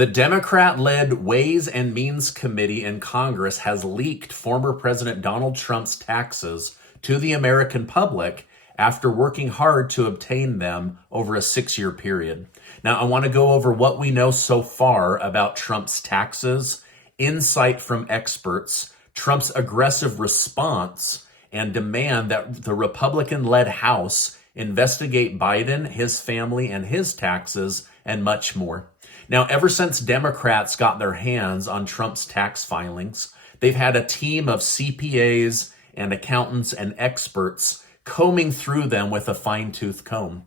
The Democrat-led Ways and Means Committee in Congress has leaked former President Donald Trump's taxes to the American public after working hard to obtain them over a 6-year period. Now, I want to go over what we know so far about Trump's taxes, insight from experts, Trump's aggressive response, and demand that the Republican-led House investigate Biden, his family, and his taxes, and much more. Now, ever since Democrats got their hands on Trump's tax filings, they've had a team of CPAs and accountants and experts combing through them with a fine-tooth comb.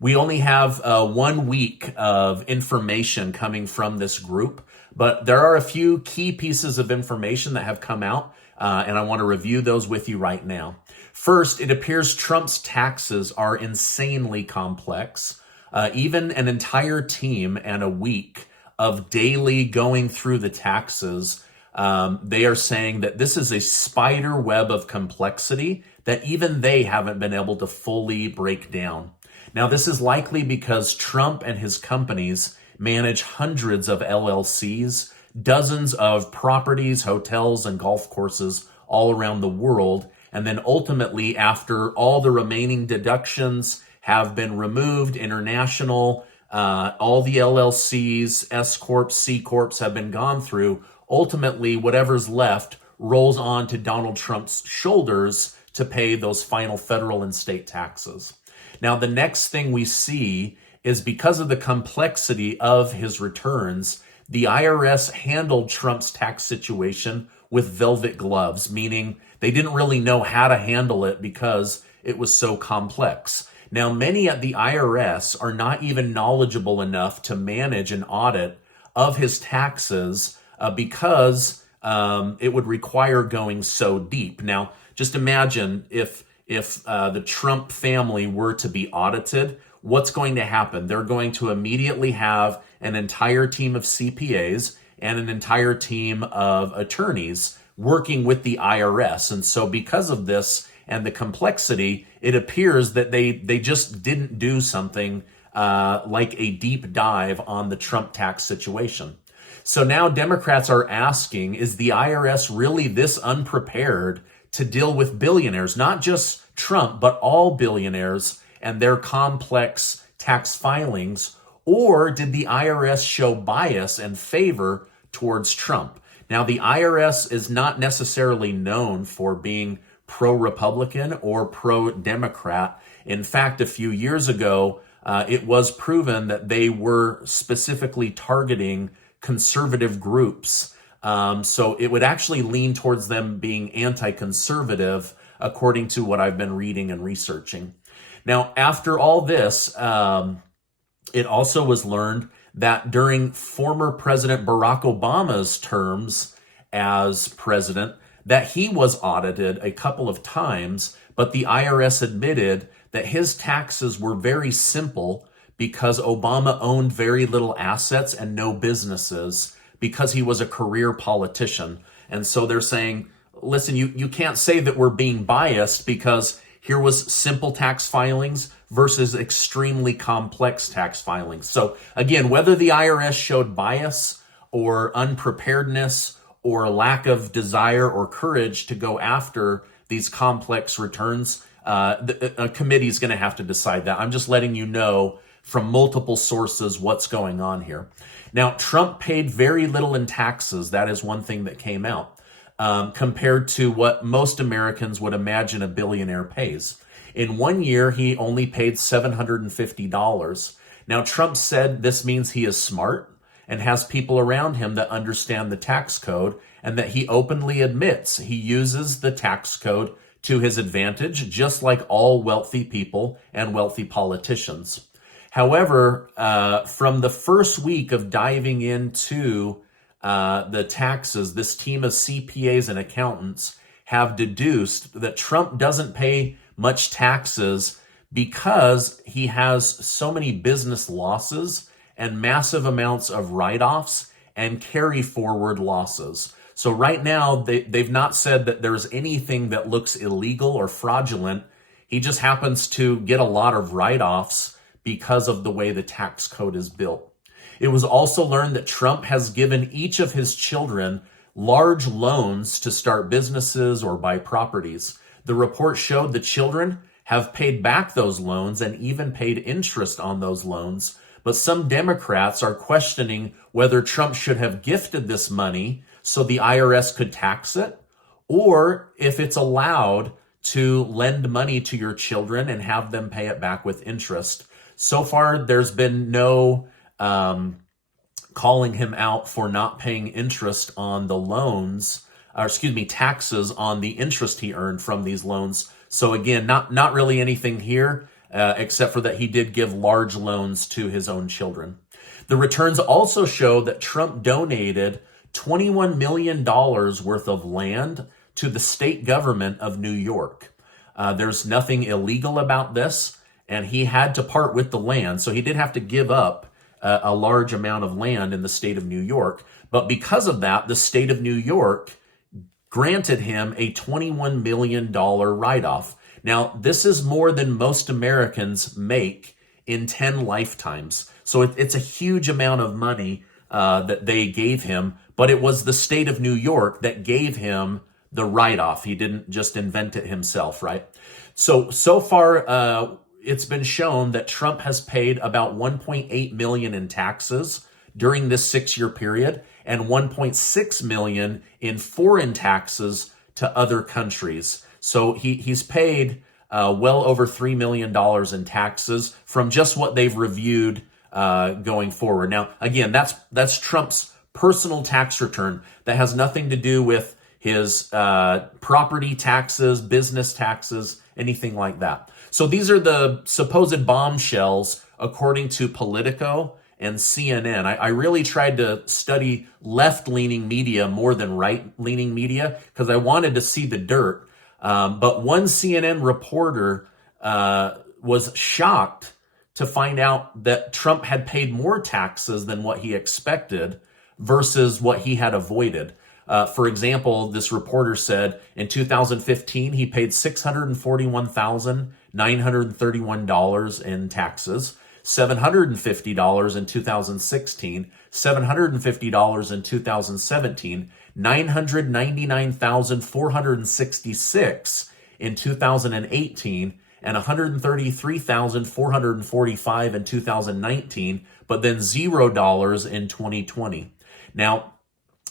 We only have 1 week of information coming from this group, but there are a few key pieces of information that have come out, and I want to review those with you right now. First, it appears Trump's taxes are insanely complex. Even an entire team and a week of daily going through the taxes, they are saying that this is a spider web of complexity that even they haven't been able to fully break down. Now, this is likely because Trump and his companies manage hundreds of LLCs, dozens of properties, hotels, and golf courses all around the world. And then ultimately, after all the remaining deductions have been removed, international, all the LLCs, S Corps, C Corps have been gone through. Ultimately, whatever's left rolls on to Donald Trump's shoulders to pay those final federal and state taxes. Now, the next thing we see is because of the complexity of his returns, the IRS handled Trump's tax situation with velvet gloves, meaning they didn't really know how to handle it because it was so complex. Now, many at the IRS are not even knowledgeable enough to manage an audit of his taxes because it would require going so deep. Now, just imagine if the Trump family were to be audited, what's going to happen? They're going to immediately have an entire team of CPAs and an entire team of attorneys working with the IRS. And so because of this and the complexity, it appears that they just didn't do something like a deep dive on the Trump tax situation. So now Democrats are asking, is the IRS really this unprepared to deal with billionaires, not just Trump, but all billionaires and their complex tax filings? Or did the IRS show bias and favor towards Trump? Now, the IRS is not necessarily known for being pro-Republican or pro-Democrat. In fact, a few years ago, it was proven that they were specifically targeting conservative groups. So it would actually lean towards them being anti-conservative, according to what I've been reading and researching. Now, after all this, it also was learned that during former President Barack Obama's terms as president, that he was audited a couple of times, but the IRS admitted that his taxes were very simple because Obama owned very little assets and no businesses because he was a career politician. And so they're saying, listen, you can't say that we're being biased because here was simple tax filings versus extremely complex tax filings. So again, whether the IRS showed bias or unpreparedness or a lack of desire or courage to go after these complex returns, a committee is going to have to decide that. I'm just letting you know from multiple sources what's going on here. Now, Trump paid very little in taxes. That is one thing that came out, compared to what most Americans would imagine a billionaire pays. In 1 year, he only paid $750. Now, Trump said this means he is smart and has people around him that understand the tax code, and that he openly admits he uses the tax code to his advantage, just like all wealthy people and wealthy politicians. However, from the first week of diving into the taxes, this team of CPAs and accountants have deduced that Trump doesn't pay much taxes because he has so many business losses and massive amounts of write-offs and carry forward losses. So right now, they've not said that there's anything that looks illegal or fraudulent. He just happens to get a lot of write-offs because of the way the tax code is built. It was also learned that Trump has given each of his children large loans to start businesses or buy properties. The report showed the children have paid back those loans and even paid interest on those loans. But some Democrats are questioning whether Trump should have gifted this money so the IRS could tax it, or if it's allowed to lend money to your children and have them pay it back with interest. So far, there's been no calling him out for not paying interest on the loans, or taxes on the interest he earned from these loans. So again, not really anything here, except for that he did give large loans to his own children. The returns also show that Trump donated $21 million worth of land to the state government of New York. There's nothing illegal about this, and he had to part with the land, so he did have to give up a large amount of land in the state of New York. But because of that, the state of New York granted him a $21 million write-off. Now, this is more than most Americans make in 10 lifetimes. So it's a huge amount of money that they gave him, but it was the state of New York that gave him the write-off. He didn't just invent it himself, right? So far, it's been shown that Trump has paid about $1.8 million in taxes during this 6-year period and $1.6 million in foreign taxes to other countries. So he's paid well over $3 million in taxes from just what they've reviewed going forward. Now, again, that's Trump's personal tax return. That has nothing to do with his property taxes, business taxes, anything like that. So these are the supposed bombshells according to Politico and CNN. I really tried to study left-leaning media more than right-leaning media because I wanted to see the dirt. But one CNN reporter was shocked to find out that Trump had paid more taxes than what he expected versus what he had avoided. For example, this reporter said in 2015, he paid $641,931 in taxes, $750 in 2016, $750 in 2017, $999,466 in 2018, and $133,445 in 2019, but then $0 in 2020. Now,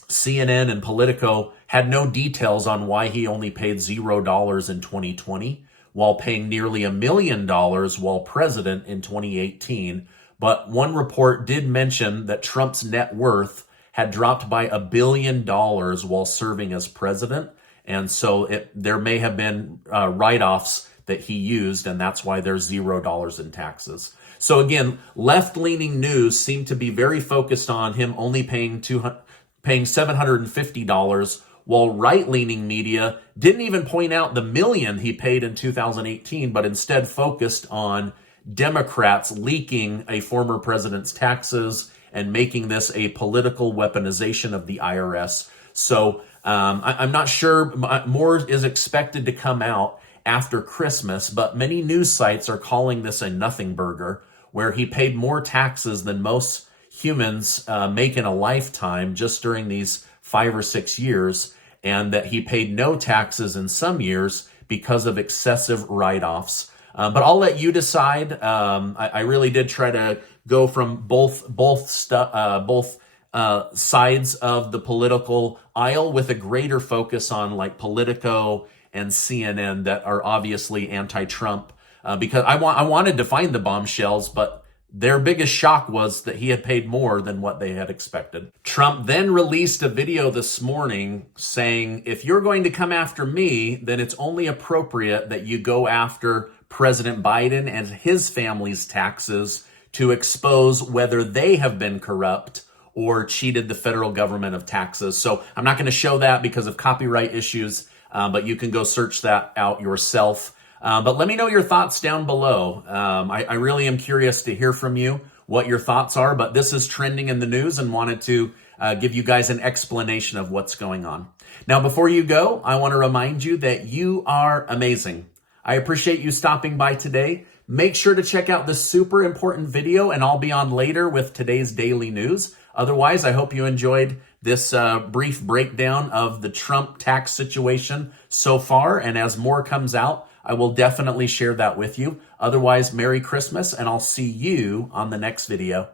CNN and Politico had no details on why he only paid $0 in 2020, while paying nearly $1 million while president in 2018. But one report did mention that Trump's net worth had dropped by $1 billion while serving as president. And so there may have been write-offs that he used, and that's why there's $0 in taxes. So again, left-leaning news seemed to be very focused on him only paying $750, while right-leaning media didn't even point out the million he paid in 2018, but instead focused on Democrats leaking a former president's taxes and making this a political weaponization of the IRS. So I'm not sure. More is expected to come out after Christmas, but many news sites are calling this a nothing burger, where he paid more taxes than most humans make in a lifetime just during these 5 or 6 years, and that he paid no taxes in some years because of excessive write-offs. But I'll let you decide. I really did try to go from both sides of the political aisle with a greater focus on like Politico and CNN that are obviously anti-Trump, because I wanted to find the bombshells, but their biggest shock was that he had paid more than what they had expected. Trump then released a video this morning saying, if you're going to come after me, then it's only appropriate that you go after President Biden and his family's taxes to expose whether they have been corrupt or cheated the federal government of taxes. So I'm not going to show that because of copyright issues, but you can go search that out yourself. But let me know your thoughts down below. I really am curious to hear from you what your thoughts are, but this is trending in the news and wanted to give you guys an explanation of what's going on. Now, before you go, I want to remind you that you are amazing. I appreciate you stopping by today Make sure to check out this super important video, and I'll be on later with today's daily news. Otherwise, I hope you enjoyed this brief breakdown of the Trump tax situation so far. And as more comes out, I will definitely share that with you. Otherwise, Merry Christmas, and I'll see you on the next video.